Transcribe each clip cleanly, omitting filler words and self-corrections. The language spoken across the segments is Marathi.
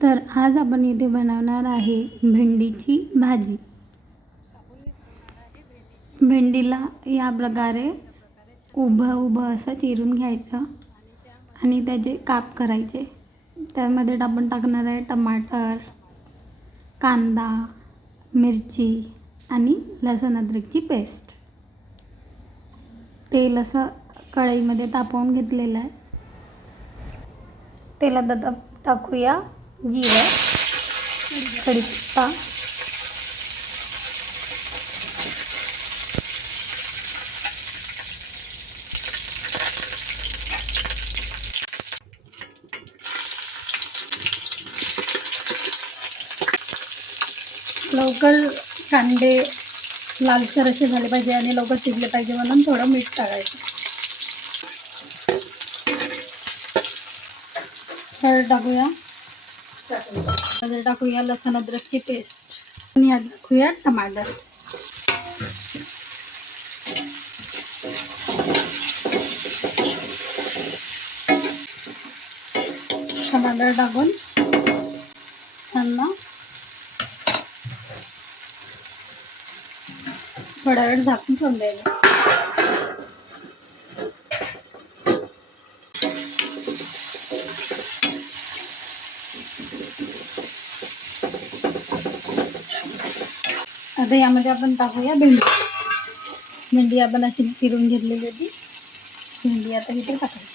तर आज आपण इथे बनवणार आहे भेंडीची भाजी। भेंडीला या प्रकारे उभं असं चिरून घ्यायचं आणि त्याचे काप करायचे। त्यामध्ये आपण टाकणार आहे टमाटर, कांदा, मिरची आणि लसूण अद्रकची पेस्ट। तेल असं कढईमध्ये तापवून घेतलेलं आहे। तेलात आता टाकूया जिरे, कढीपत्ता, लवकर कांदे लालसर असे झाले पाहिजे आणि लवकर शिजले पाहिजे म्हणून थोडं मीठ टाकायचं। हळद टाकूया, त्यामध्ये टाकूया लसूण अद्रकची पेस्ट आणि यात टाकूया टमाटर। टमाटर टाकून त्यांना थोडा वेळ झाकून ठेवून द्यायचं। आता यामध्ये आपण टाकूया भेंडी आपण अशी चिरून घेतलेली होती। भेंडी आता इथे टाकायची।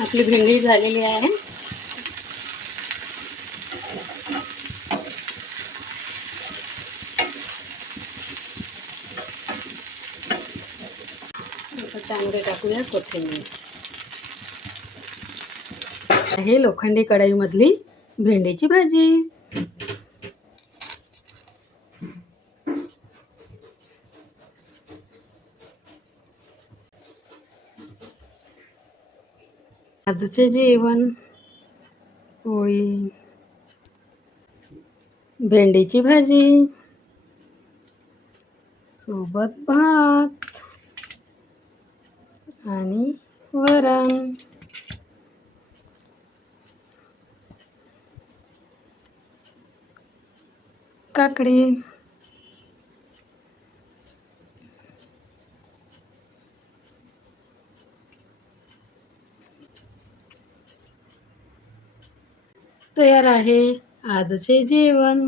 आपली भेंडी झालेली आहे। त्यामध्ये टाकूया कोथिंबीर। हे लोखंडी कढईमधली भेंडीची भाजी। आजचे जेवण पोळी, भेंडीची भाजी सोबत भात आणि वरण। काकडी। तयार आहे आजचे जेवण।